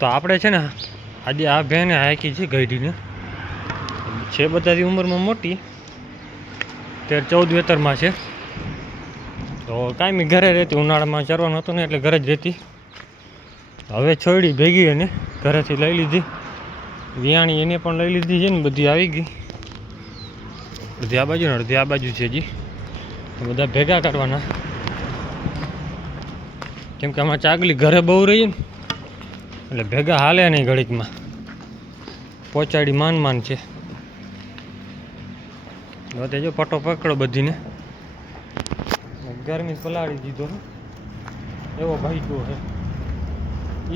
તો આપણે છે ને આજે આ બેને હાકી છે ગઈડીને છે બધાની ઉંમરમાં મોટી. તેર ચૌદ વેતરમાં છે. તો કાંઈ ઘરે રહેતી, ઉનાળામાં ચરવાનું હતું ને એટલે ઘરે જ રહેતી. હવે છોડી ભેગી એને ઘરેથી લઈ લીધી. વિયાણી એને પણ લઈ લીધી છે ને, બધી આવી ગઈ. અડધી આ બાજુ ને અડધી આ બાજુ છે હજી. બધા ભેગા કરવાના. કેમ કે આમાં ચાગલી ઘરે બહુ રહી ને. એટલે ભેગા હાલે નહીં ઘડીકમાં. પહોંચાડી માન માન છે. હવે જો પટો પકડો બધીને. ગરમી પલાળી દીધો. એવો ભાઈ ગયો છે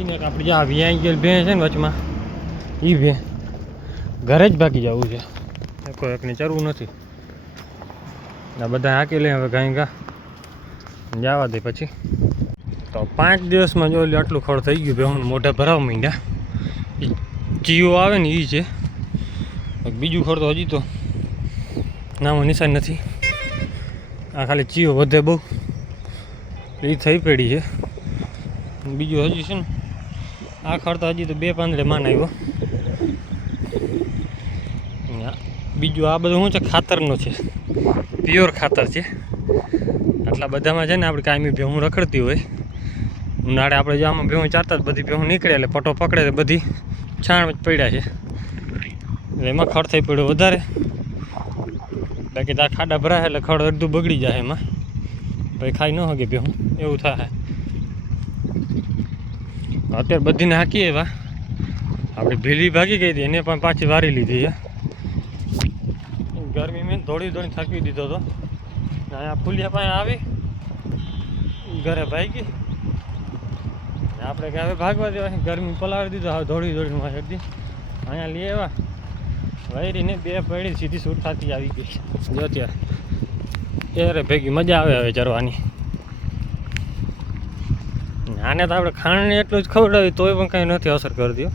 એને આપણે જ્યાં વ્યાઈ ગયેલ ભે છે ને વચમાં એ ભે ઘરે જ ભાગી જવું છે. કોઈ એકને ચરવું નથી. આ બધા હાંકી લે હવે ગાય ગા જવા દે પછી. તો પાંચ દિવસમાં જો આટલું ખડ થઈ ગયું ભાઈ મોઢા ભરાવા માંડ્યા. જીઓ આવે ને એ છે. બીજું ખડ તો હજી તો નામો નિશાન નથી. આ ખાલી ચીઓ વધે બહુ. એ થઈ પડી છે. બીજું હજી છે ને આ ખડ તો હજી તો બે પાંદડે માન આવ્યો. બીજું આ બધું શું છે? ખાતરનો છે. પ્યોર ખાતર છે. આટલા બધામાં છે ને આપણે કાયમી ભેહું રખડતી હોય. ઉનાળે આપણે જો આમાં ભેહું ચારતા જ બધી ભેહું નીકળે એટલે પટો પકડે બધી છાણ પડ્યા છે. એટલે એમાં ખડ થઈ પડ્યો વધારે. બાકી તો ખાડા ભરાય એટલે ખડ અડધું બગડી જાય એમાં. પછી ખાઈ ન હોગી ભેહું. એવું થાય. અત્યારે બધીને હાકીએ એવા. આપણે ભીલી ભાગી ગઈ હતી, એને પણ પાછી વારી લીધી છે. ગરમી મેં દોડી દોડી થાકી દીધો હતો. અહીંયા ફૂલિયા પાસે આવી. ઘરે ભાગી. આપણે કે હવે ભાગવા દેવા ગરમી પલાળી દીધો. હવે દોડી દોડીને માં હેડી અહીંયા લઈ આવ્યા. વૈરીને બે પડી સીધી સૂટ થતી આવી ગઈ જો ત્યારે એ ભેગી મજા આવે હવે ચરવાની. આને તો આપણે ખાણને એટલું જ ખવડાવી તોય પણ કાંઈ નથી અસર કરતી હો.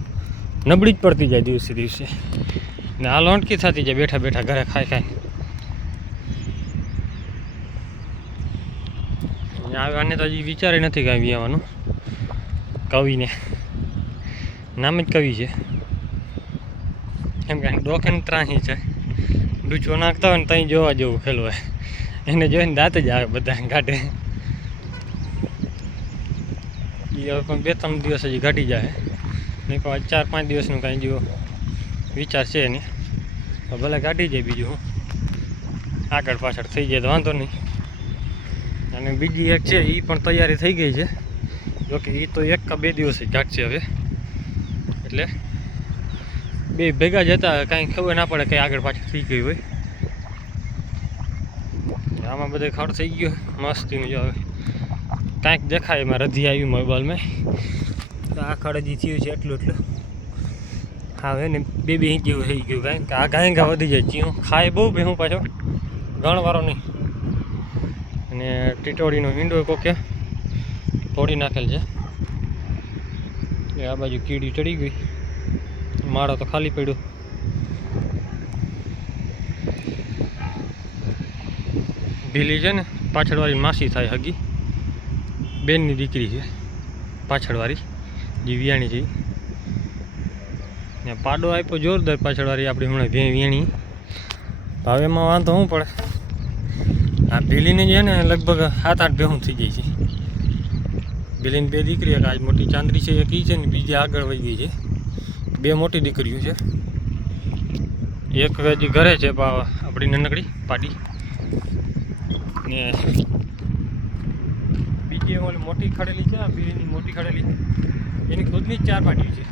નબળી જ પડતી જાય દિવસે દિવસે. ને આ લોંટકી થતી જાય, બેઠા બેઠા ઘરે ખાઈ ખાઈ. આને તો હજી વિચારે નથી કાંઈ વિયાવાનું. કવિને નામ જ કવિ છે. એમ કે ડોકન ત્રાહી છે. ડૂચો નાખતા હોય ને ત્યાં જોવા જેવું ખેલવા. એને જોઈને દાંત જ આવે બધા ઘાટે એ હવે પણ બે ત્રણ દિવસ હજી ઘટી જાય. નહીં પણ ચાર પાંચ દિવસનું કાંઈ જેવો વિચાર છે એને તો ભલે ઘાટી જાય બીજું હું. આગળ પાછળ થઈ જાય તો વાંધો નહીં. અને બીજી એક છે એ પણ તૈયારી થઈ ગઈ છે. જોકે એ તો એક કા બે દિવસે જાગશે હવે. એટલે બે ભેગા જતા કાંઈ ખબર ના પડે કંઈ આગળ પાછળ થઈ ગઈ હોય. આમાં બધે ખડ થઈ ગયો, મસ્તી મજા હવે. કાંઈક દેખાય એમાં રધી આવી મોબાઈલમાં. આ ખડ હજી થયું છે એટલું એટલું. હા, હવે ને બે બે જેવું થઈ ગયું કાંઈ. કે આ ગાય ઘા વધી જાય, ચીયું. ખાય બહુ ભેહું પાછો. ગણવારો નહીં. અને ટીટોડીનો ઈંડો કોકે તોડી નાખેલ છે. એ આ બાજુ કીડી ચડી ગઈ. માળો તો ખાલી પડ્યો. ઢીલી છે ને, પાછળવાળી માસી થાય હગી. બેનની દીકરી છે, પાછળવાળી જે વિયાણી છે. ને પાડો આપ્યો જોરદાર પાછળવાળી આપણી હમણાં ભે વિયાણી હવે એમાં વાંધો શું પડે? આ ભીલીની છે ને, લગભગ સાત આઠ ભેહું થઈ ગઈ છે. ભીલીની બે દીકરી એક, આજ મોટી ચાંદરી છે, એક ઈ છે ને બીજી આગળ વહી ગઈ છે. બે મોટી દીકરીઓ છે. એક હજી ઘરે છે આપણી નાનકડી પાટી ને બીજી ઓલી મોટી ખડેલી છે બીજીની મોટી ખડેલી. એની ખુદની ચાર પાટીઓ છે.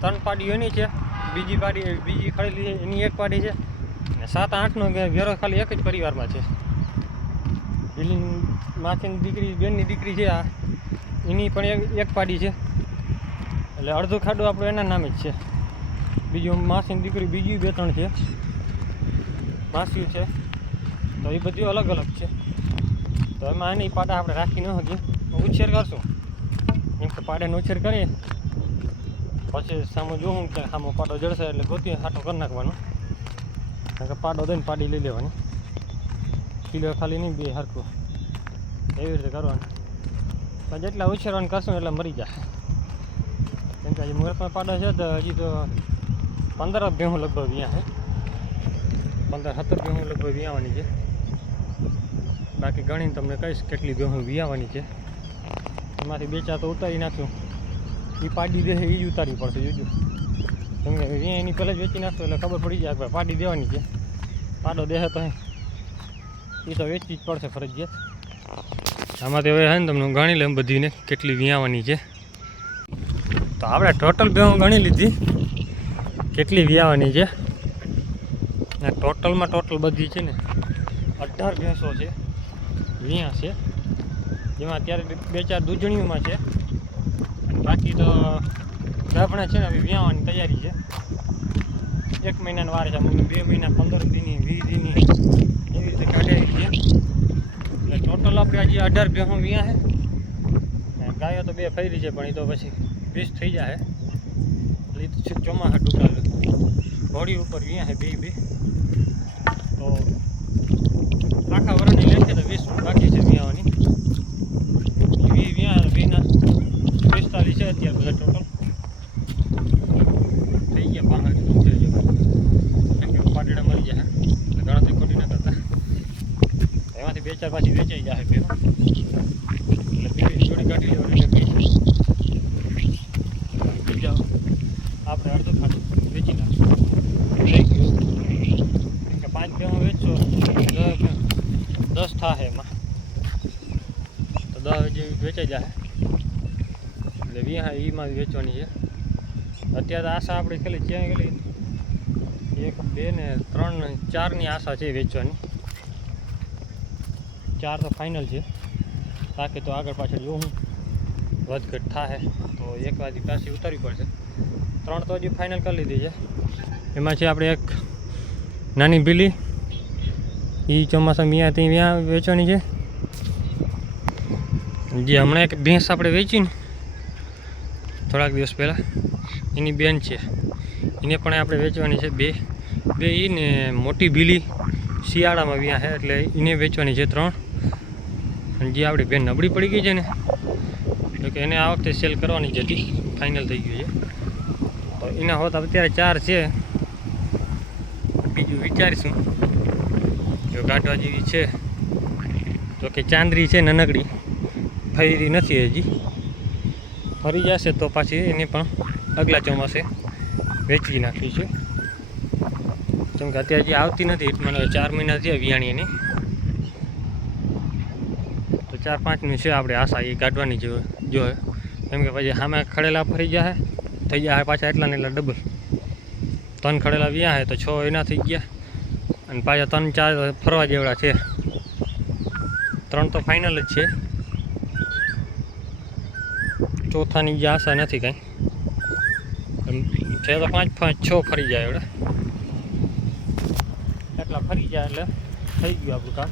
ત્રણ પાટીઓ એની છે, બીજી પાટી બીજી ખડેલી એની એક પાટી છે. ને સાત આઠનો ઘેરો ખાલી એક જ પરિવારમાં છે. ભીલીની માસીની દીકરી, બેનની દીકરી છે આ. એની પણ એક પાડી છે. એટલે અડધો ખાડો આપણો એના નામે જ છે. બીજું માસીની દીકરી બીજી બે ત્રણ છે. માસીઓ છે. તો એ બધી અલગ અલગ છે. તો એમાં એની પાડા આપણે રાખી ન શકીએ. ઉછેર કરશું. એમ કે પાડાનો ઉછેર કરીએ. પછી સામે જોઉં કે સામો પાડો જડશે એટલે ગોતી હાટો કરી નાખવાનો. કારણ કે પાડો દઈને પાડી લઈ લેવાની. કિલો ખાલી નહીં, બે હરખું. એવી રીતે કરવાનું. પણ જેટલા ઉછેરવાનું કરશું એટલે મરી જાય. કેમ કે હજી મુહૂર્તમાં પાડો છે તો હજી તો પંદર ભેહું લગભગ વ્યાં છે. પંદર સત્તર ભેહું લગભગ વિયાવાની છે. બાકી ગણીને તમને કહીશ કેટલી ભેહું વિયાવાની છે. એમાંથી બે ચાર તો ઉતારી નાખ્યું એ પાડી દે એ જ ઉતારવી પડશે જોજો તમને કે એની પહેલાં જ વેચી નાખશો એટલે ખબર પડી જાય ભાઈ પાડી દેવાની છે. પાડો દેશે તો એ તો વેચવી જ પડશે ફરજિયાત. આમાંથી હવે હે ને તમને ગણી લઉં બધીને કેટલી વ્યાવાની છે. તો આપણે ટોટલ બે ગણી લીધી. કેટલી વ્યાવાની છે? ટોટલમાં ટોટલ બધી છે ને અઢાર ભેંસો છે. વ્યાં છે. જેમાં અત્યારે બે ચાર દૂધણીઓમાં છે. બાકી તો ગાભણા છે ને હવે વ્યાવાની તૈયારી છે. એક મહિનાની વાર છે બે મહિના, પંદર દીની, વીસ દીની. એવી રીતે કાઢેલી ગયા એટલે ટોટલ આપણે હજી અઢાર ભેહું વ્યાં છે. ગાયો તો બે ફરી છે, પણ એ તો પછી વીસ થઈ જાય એટલે ચોમાસા ડૂબાવે ઘોડી ઉપર વ્યાં છે, બે બે તો આખા વરણની લેખે તો વીસ બાકી છે વ્યાવાની વી વ્યાં વીના પિસ્તાલીસ છે અત્યારે બધા ટોટલ થઈ ગયા પાંચ છે જો કેમ કે પાટડા મરી જાય એટલે ગણતરી ખોટી ન કરતા એમાંથી પાછી વેચાઈ જાય બે એટલે બીજી જોડી કાઢી લેવાની એટલે બીજા આપણે અડધો ખાતું વેચી નાખશું. કે પાંચ ભેગું વેચશો, દસ થાય એમાં. તો દસ જેવી વેચાઈ જાય એટલે વીહા એમાં જ વેચવાની છે. અત્યારે આશા આપણે ખાલી ક્યાં ગયેલી એક, બે ને ત્રણ, ચારની આશા છે વેચવાની. ચાર તો ફાઇનલ છે. બાકી તો આગળ પાછળ જોઉં વધઘટ થાય તો એક વાદી પાછી ઉતારવી પડશે. ત્રણ તો હજી ફાઇનલ કરી લીધી છે. એમાં છે આપણે એક નાની બિલી એ ચોમાસામાં ત્યાં ત્યાં ત્યાં વેચવાની છે. જે હમણાં એક ભેંસ આપણે વેચી ને થોડાક દિવસ પહેલાં, એની બેન છે. એને પણ આપણે વેચવાની છે બે. બે એને મોટી ભીલી શિયાળામાં વ્યાં છે એટલે એને વેચવાની છે ત્રણ. અને જે આપણી બેન નબળી પડી ગઈ છે ને તો કે એને આ વખતે સેલ કરવાની જ હતી. ફાઇનલ થઈ ગયું છે. તો એના હોત અત્યારે ચાર છે. બીજું વિચારીશું. જો કાઢવા જેવી છે. તો કે ચાંદરી છે નાનકડી. ફરી નથી હજી. ફરી જશે તો પાછી એને પણ આગલા ચોમાસે વેચી નાખવી છે કેમ કે અત્યારે જે આવતી નથી. મને ચાર મહિના થયા વિયાણી એની ચાર પાંચની છે આપણે આશા એ કાઢવાની જો જો કેમ કે પછી સામે ખડેલા ફરી જાય થઈ જાય પાછા એટલા ને એટલા ડબલ. ત્રણ ખડેલા વ્યા હે તો છ એના થઈ ગયા. અને પાછા ત્રણ ચાર ફરવા જેવડા છે. ત્રણ તો ફાઇનલ જ છે. ચોથાની જે આશા નથી કાંઈ. છે તો પાંચ પાંચ છ ફરી જાય એવડે એટલા ફરી જાય એટલે થઈ ગયું આપણું કામ.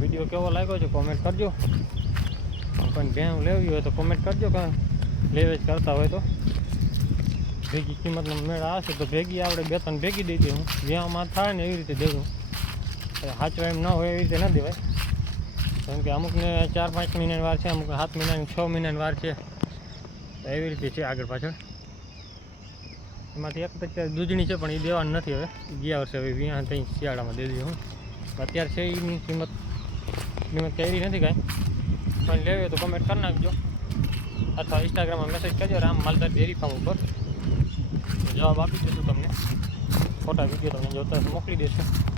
વીડિયો કેવો લાગ્યો છે કોમેન્ટ કરજો. પણ ભેં લેવી હોય તો કોમેન્ટ કરજો કાં લેવેજ કરતા હોય તો. ભેગી કિંમતનો મેળ આવશે તો ભેગી આપણે બે ત્રણ ભેગી દઈ દઉં વ્યામાં થાય ને એવી રીતે દેવું સાચવા એમ ન હોય એવી રીતે ન દેવાય. કેમ કે અમુકને ચાર પાંચ મહિનાની વાર છે અમુક સાત મહિનાની, છ મહિનાની વાર છે. તો એવી રીતે છે આગળ પાછળ. એમાંથી એક અત્યારે દૂધણી છે, પણ એ દેવાનું નથી હવે. ગયા વર્ષે હવે વ્યાં ત્યાં શિયાળામાં દે દઈએ હું. અત્યારે છે એની કિંમત કિંમત કેરી નથી કાંઈ. પણ લેવી હોય તો કમેન્ટ કરી નાખજો. અથવા ઇન્સ્ટાગ્રામમાં મેસેજ કરજો રામ માલદાર ડેરી ફાર્મ ઉપર. જવાબ આપી દઈશું તમને. ફોટા વીડિયો તમને જોતા મોકલી દેશું